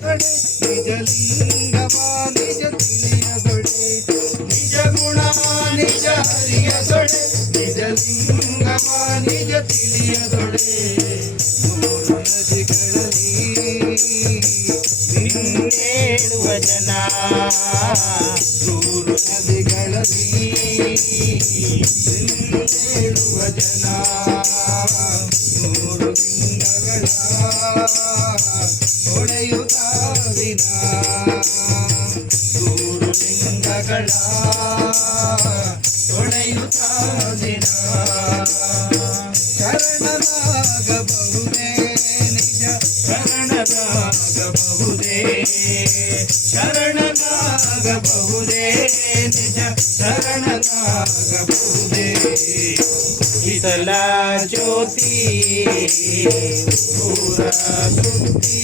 ನಿಜಲಿಂಗವ ನಿಜ ತಿಳಿಯದೊಡೆ ನಿಜ ಗುಣ ನಿಜ ಹರಿಯ ದೊಡೆ ನಿಜಲಿಂಗವ ನಿಜ ತಿಳಿಯದೊಡೆ ನೂರು ನದಿಗಳಲ್ಲಿ ಹೇಳುವ ಜನ ನೂರು ನದಿಗಳಲ್ಲಿ ಹೇಳುವ ಜನ ನೂರು ಲಿಂಗಗಳ ಹೊಳೆಯುತ್ತಾ ದಿನ ನೂರು ಲಿಂಗಗಳ ಹೊಳೆಯುತ್ತಾ ದಿನ ಶರಣನಾಗಬಹುದೇ ನಿಜ ಶರಣನಾಗಬಹುದೇ ಶರಣನಾಗಬಹುದೇ ನಿಜ ಶರಣನಾಗಬಹುದೇ ಇಸಲ ಜ್ಯೋತಿ ಪೂರ ಸುದ್ದಿ